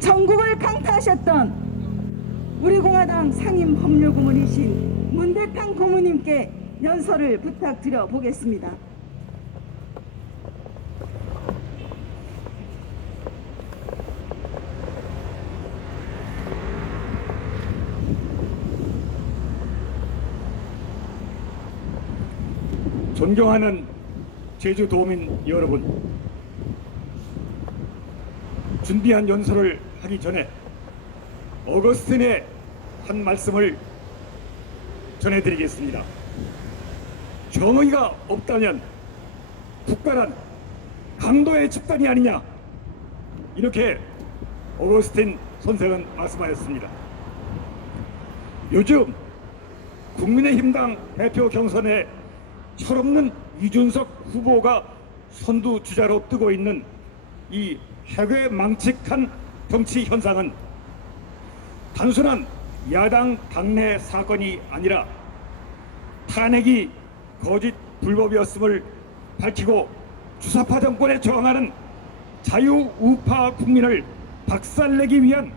전국을 강타하셨던 우리 공화당 상임법률고문이신 문대탕 고문님께 연설을 부탁드려 보겠습니다. 존경하는 제주도민 여러분, 준비한 연설을 하기 전에 어거스틴의 한 말씀을 전해드리겠습니다. 정의가 없다면 국가란 강도의 집단이 아니냐, 이렇게 어거스틴 선생은 말씀하였습니다. 요즘 국민의힘당 대표 경선에 철없는 이준석 후보가 선두주자로 뜨고 있는 이 해괴망측한 정치 현상은 단순한 야당 당내 사건이 아니라 탄핵이 거짓 불법이었음을 밝히고 주사파 정권에 저항하는 자유우파 국민을 박살내기 위한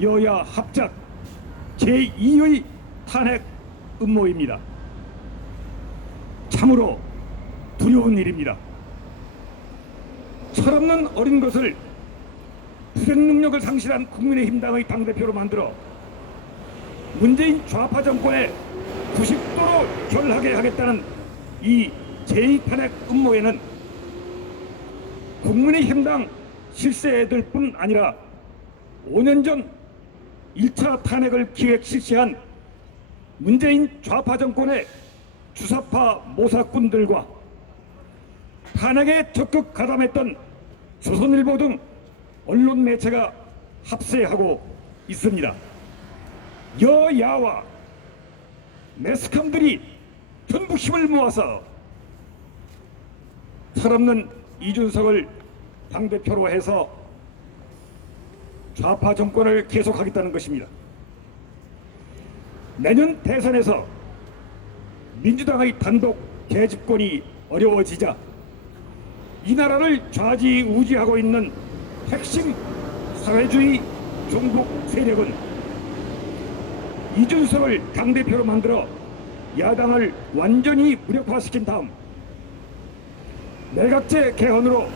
여야 합작 제2의 탄핵 음모입니다. 참으로 두려운 일입니다. 철없는 어린 것을 투쟁 능력을 상실한 국민의힘당의 당대표로 만들어 문재인 좌파 정권에 90도로 결하게 하겠다는 이 제2탄핵 음모에는 국민의힘당 실세들 뿐 아니라 5년 전 1차 탄핵을 기획 실시한 문재인 좌파 정권의 주사파 모사꾼들과 탄핵에 적극 가담했던 조선일보 등 언론 매체가 합세하고 있습니다. 여야와 매스컴들이 전부 힘을 모아서 철없는 이준석을 당대표로 해서 좌파 정권을 계속하겠다는 것입니다. 내년 대선에서 민주당의 단독 대집권이 어려워지자 이 나라를 좌지우지하고 있는 핵심 사회주의 종북 세력은 이준석을 당대표로 만들어 야당을 완전히 무력화시킨 다음 내각제 개헌으로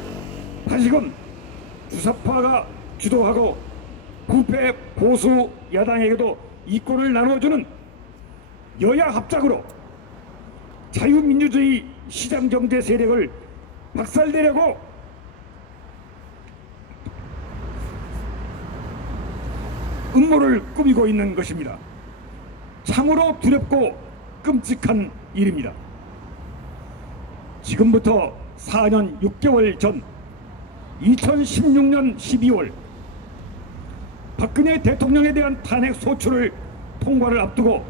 다시금 주사파가 주도하고 부패 보수 야당에게도 이권을 나눠주는 여야 합작으로 자유민주주의 시장경제 세력을 박살내려고 음모를 꾸미고 있는 것입니다. 참으로 두렵고 끔찍한 일입니다. 지금부터 4년 6개월 전 2016년 12월 박근혜 대통령에 대한 탄핵 소추를 통과를 앞두고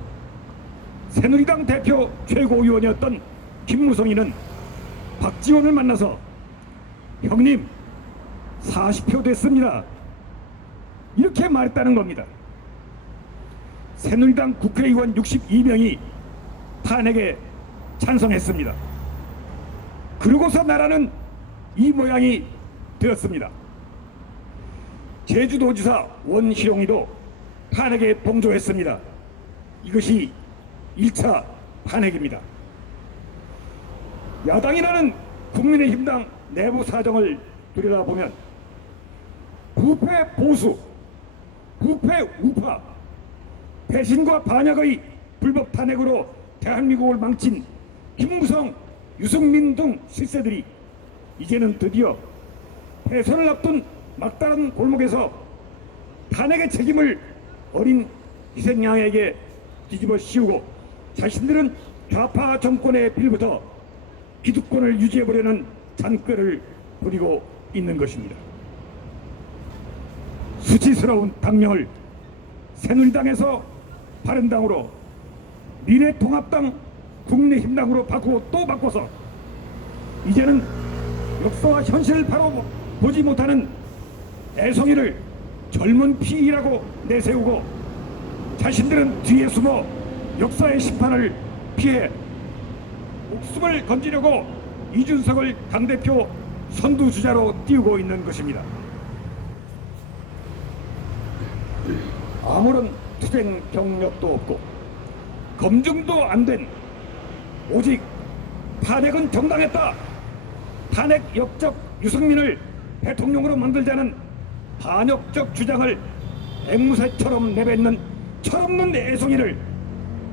새누리당 대표 최고위원이었던 김무성이는 박지원을 만나서 형님 40표 됐습니다, 이렇게 말했다는 겁니다. 새누리당 국회의원 62명이 탄핵에 찬성했습니다. 그러고서 나라는 이 모양이 되었습니다. 제주도지사 원희룡이도 탄핵에 동조했습니다. 이것이 1차 탄핵입니다. 야당이라는 국민의힘당 내부 사정을 들여다보면 부패 보수, 부패 우파, 배신과 반역의 불법 탄핵으로 대한민국을 망친 김무성, 유승민 등 실세들이 이제는 드디어 대선을 앞둔 막다른 골목에서 탄핵의 책임을 어린 희생양에게 뒤집어 씌우고 자신들은 좌파 정권에 빌부터 기득권을 유지해보려는 잔꾀를 부리고 있는 것입니다. 수치스러운 당명을 새누리당에서 바른당으로, 미래통합당, 국민의힘당으로 바꾸고 또 바꿔서 이제는 역사와 현실을 바로 보지 못하는 애송이를 젊은 피이라고 내세우고 자신들은 뒤에 숨어 역사의 심판을 피해 목숨을 건지려고 이준석을 당대표 선두주자로 띄우고 있는 것입니다. 아무런 투쟁 경력도 없고 검증도 안 된 오직 탄핵은 정당했다, 탄핵 역적 유승민을 대통령으로 만들자는 반역적 주장을 앵무새처럼 내뱉는 철없는 애송이를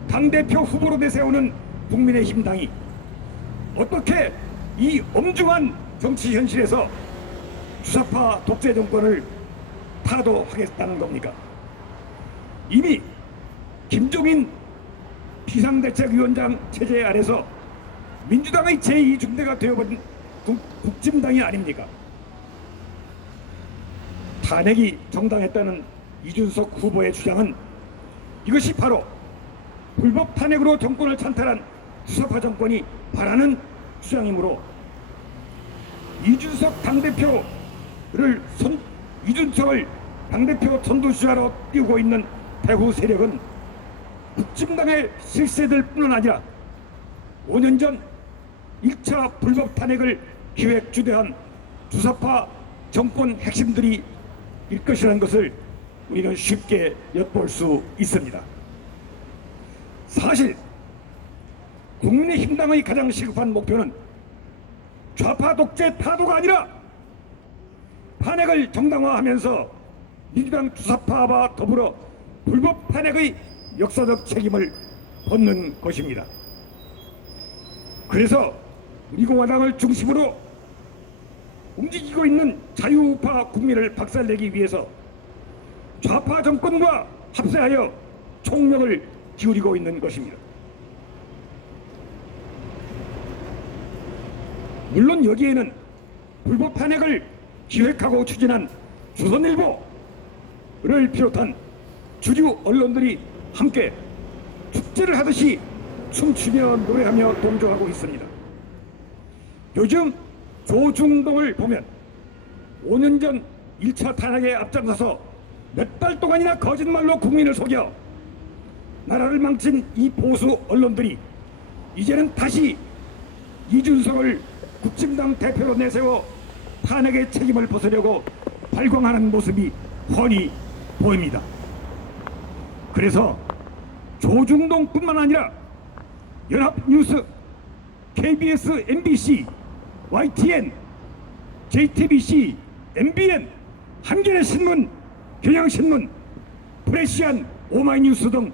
당대표 후보로 내세우는 국민의힘당이 어떻게 이 엄중한 정치 현실에서 주사파 독재 정권을 타도하겠다는 겁니까? 이미 김종인 비상대책위원장 체제 아래서 민주당의 제2중대가 되어버린 국진당이 아닙니까? 탄핵이 정당했다는 이준석 후보의 주장은 이것이 바로 불법 탄핵으로 정권을 찬탈한 주사파 정권이 바라는 주장이므로 이준석을 당대표 선두주자로 띄우고 있는 배후 세력은 국진당의 실세들 뿐만 아니라 5년 전 1차 불법 탄핵을 기획 주도한 주사파 정권 핵심들이 일 것이라는 것을 우리는 쉽게 엿볼 수 있습니다. 사실 국민의힘당의 가장 시급한 목표는 좌파 독재 타도가 아니라 탄핵을 정당화하면서 민주당 주사파와 더불어 불법 탄핵의 역사적 책임을 벗는 것입니다. 그래서 우리공화당을 중심으로 움직이고 있는 자유우파 국민을 박살내기 위해서 좌파 정권과 합세하여 총력을 기울이고 있는 것입니다. 물론 여기에는 불법 탄핵을 기획하고 추진한 조선일보를 비롯한 주류 언론들이 함께 축제를 하듯이 춤추며 노래하며 동조하고 있습니다. 요즘 조중동을 보면 5년 전 1차 탄핵에 앞장서서 몇 달 동안이나 거짓말로 국민을 속여 나라를 망친 이 보수 언론들이 이제는 다시 이준석을 국진당 대표로 내세워 탄핵의 책임을 벗으려고 발광하는 모습이 훤히 보입니다. 그래서 조중동뿐만 아니라 연합뉴스, KBS, MBC, YTN, JTBC, MBN, 한겨레신문, 경향신문, 프레시안, 오마이뉴스 등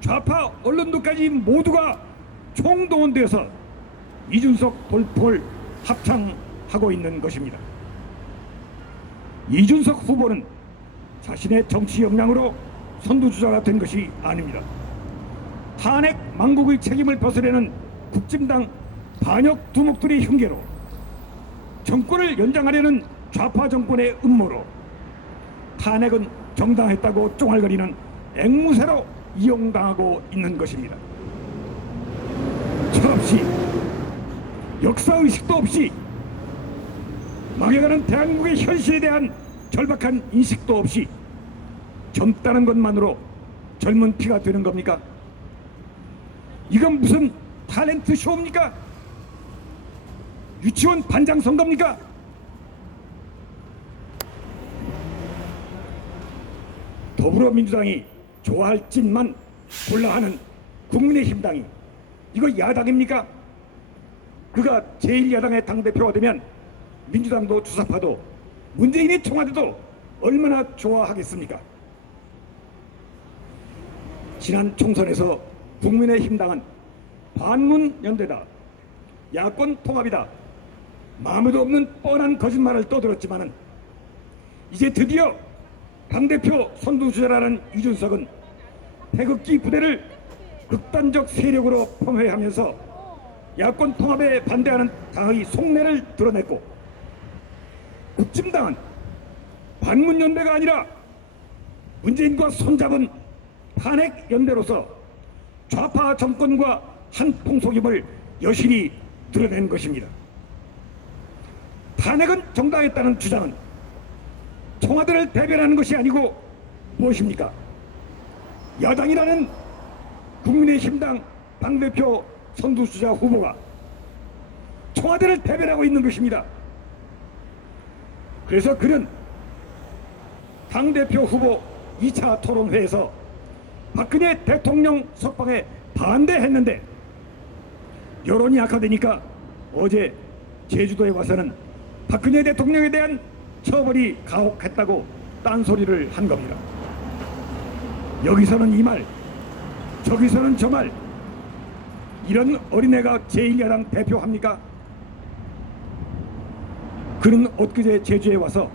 좌파 언론들까지 모두가 총동원되어서 이준석 돌풍을 합창하고 있는 것입니다. 이준석 후보는 자신의 정치 역량으로 선두주자가 된 것이 아닙니다. 탄핵 망국의 책임을 벗으려는 국진당 반역 두목들의 흉계로 정권을 연장하려는 좌파 정권의 음모로 탄핵은 정당했다고 쫑알거리는 앵무새로 이용당하고 있는 것입니다. 철없이 역사의식도 없이 망해가는 대한민국의 현실에 대한 절박한 인식도 없이 젊다는 것만으로 젊은 피가 되는 겁니까? 이건 무슨 탤런트 쇼입니까? 유치원 반장 선거입니까? 더불어민주당이 좋아할 짓만 골라하는 국민의힘당이 이거 야당입니까? 그가 제1야당의 당대표가 되면 민주당도 주사파도 문재인이 청와대도 얼마나 좋아하겠습니까? 지난 총선에서 국민의힘당은 반문연대다, 야권 통합이다, 마음에도 없는 뻔한 거짓말을 떠들었지만은 이제 드디어 당대표 선두주자라는 이준석은 태극기 부대를 극단적 세력으로 폄훼하면서 야권 통합에 반대하는 당의 속내를 드러냈고, 국진당은 반문연대가 아니라 문재인과 손잡은 탄핵연대로서 좌파 정권과 한 통속임을 여실히 드러낸 것입니다. 탄핵은 정당했다는 주장은 청와대를 대변하는 것이 아니고 무엇입니까? 야당이라는 국민의힘당 당대표 선두주자 후보가 청와대를 대변하고 있는 것입니다. 그래서 그는 당대표 후보 2차 토론회에서 박근혜 대통령 석방에 반대했는데 여론이 악화되니까 어제 제주도에 와서는 박근혜 대통령에 대한 처벌이 가혹했다고 딴소리를 한 겁니다. 여기서는 이 말, 저기서는 저 말, 이런 어린애가 제1야당 대표합니까? 그는 엊그제 제주에 와서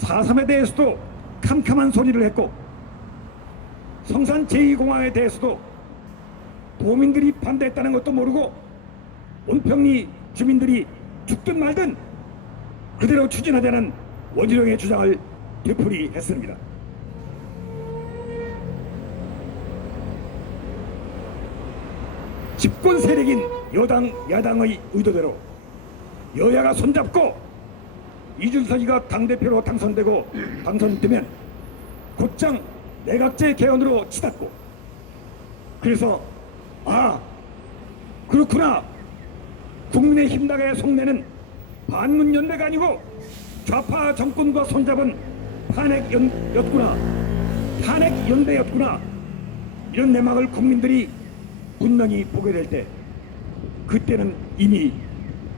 4.3에 대해서도 캄캄한 소리를 했고 성산 제2공항에 대해서도 도민들이 반대했다는 것도 모르고 온평리 주민들이 죽든 말든 그대로 추진하자는 원희룡의 주장을 되풀이했습니다. 집권 세력인 여당 야당의 의도대로 여야가 손잡고 이준석이가 당대표로 당선되면 곧장 내각제 개헌으로 치닫고 그래서 그렇구나 국민의힘당의 속내는 반문연대가 아니고 좌파 정권과 손잡은 탄핵연대였구나 이런 내막을 국민들이 분명히 보게 될 때 그때는 이미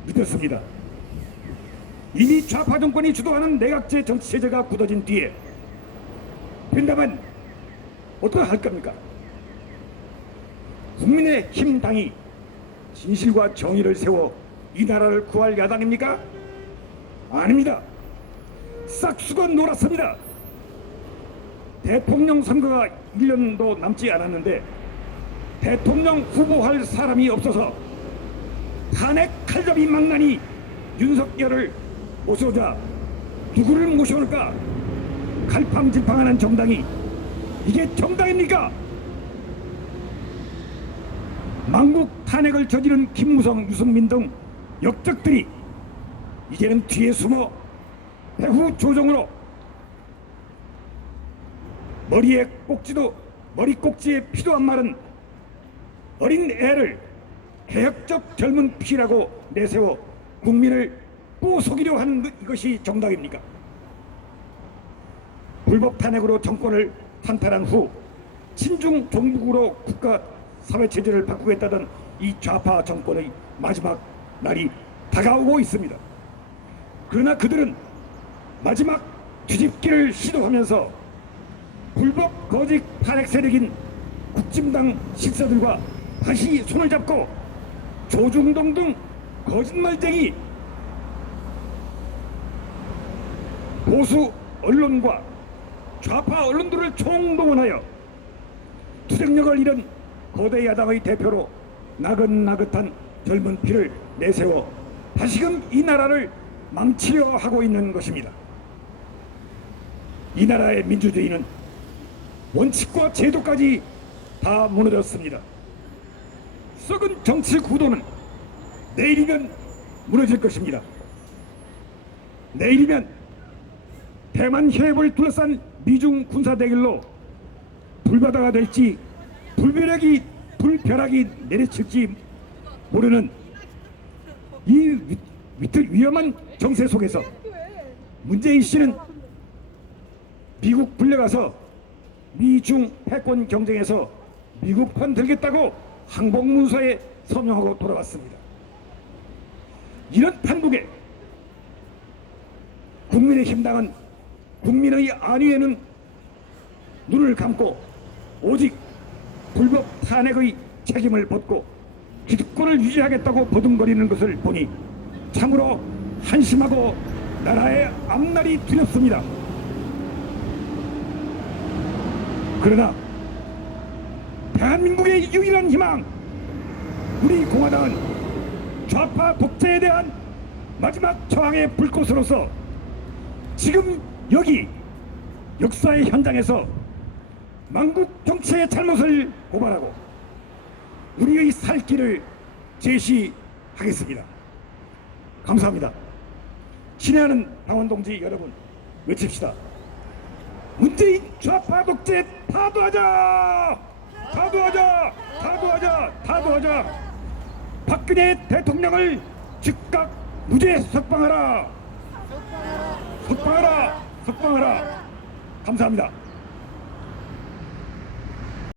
늦었습니다. 이미 좌파 정권이 주도하는 내각제 정치체제가 굳어진 뒤에 된다면 어떻게 할 겁니까? 국민의힘 당이 진실과 정의를 세워 이 나라를 구할 야당입니까? 아닙니다. 싹수가 놀았습니다. 대통령 선거가 1년도 남지 않았는데 대통령 후보할 사람이 없어서 탄핵 칼잡이 망나니 윤석열을 모셔오자 누구를 모셔올까? 갈팡질팡하는 정당이 이게 정당입니까? 망국 탄핵을 저지른 김무성, 유승민 등 역적들이 이제는 뒤에 숨어 배후 조종으로 머리 꼭지에 피도 안 마른 어린 애를 개혁적 젊은 피라고 내세워 국민을 또 속이려 하는 이것이 정당입니까? 불법 탄핵으로 정권을 탄탈한 후 친중 종북으로 국가 사회 체제를 바꾸겠다던 이 좌파 정권의 마지막 날이 다가오고 있습니다. 그러나 그들은 마지막 뒤집기를 시도하면서 불법 거짓 탄핵 세력인 국진당 식사들과 다시 손을 잡고 조중동 등 거짓말쟁이 보수 언론과 좌파 언론들을 총동원하여 투쟁력을 잃은 거대 야당의 대표로 나긋나긋한 젊은 피를 내세워 다시금 이 나라를 망치려 하고 있는 것입니다. 이 나라의 민주주의는 원칙과 제도까지 다 무너졌습니다. 썩은 정치 구도는 내일이면 무너질 것입니다. 내일이면 대만 해협을 둘러싼 미중 군사 대결로 불바다가 될지 불벼락이 내리칠지 모르는 이 위험한 정세 속에서 문재인 씨는 미국 불려가서 미중 패권 경쟁에서 미국 편 들겠다고 항복문서에 서명하고 돌아왔습니다. 이런 판국에 국민의힘당은 국민의 안위에는 눈을 감고 오직 불법 탄핵의 책임을 벗고 기득권을 유지하겠다고 버둥거리는 것을 보니 참으로 한심하고 나라의 앞날이 두렵습니다. 그러나 대한민국의 유일한 희망, 우리 공화당은 좌파 독재에 대한 마지막 저항의 불꽃으로서 지금 여기 역사의 현장에서 망국 정치의 잘못을 고발하고 우리의 살 길을 제시하겠습니다. 감사합니다. 친애하는 당원동지 여러분, 외칩시다. 문재인 좌파 독재 타도하자! 타도하자! 타도하자! 타도하자! 박근혜 대통령을 즉각 무죄 석방하라! 석방하라! 석방하라! 감사합니다.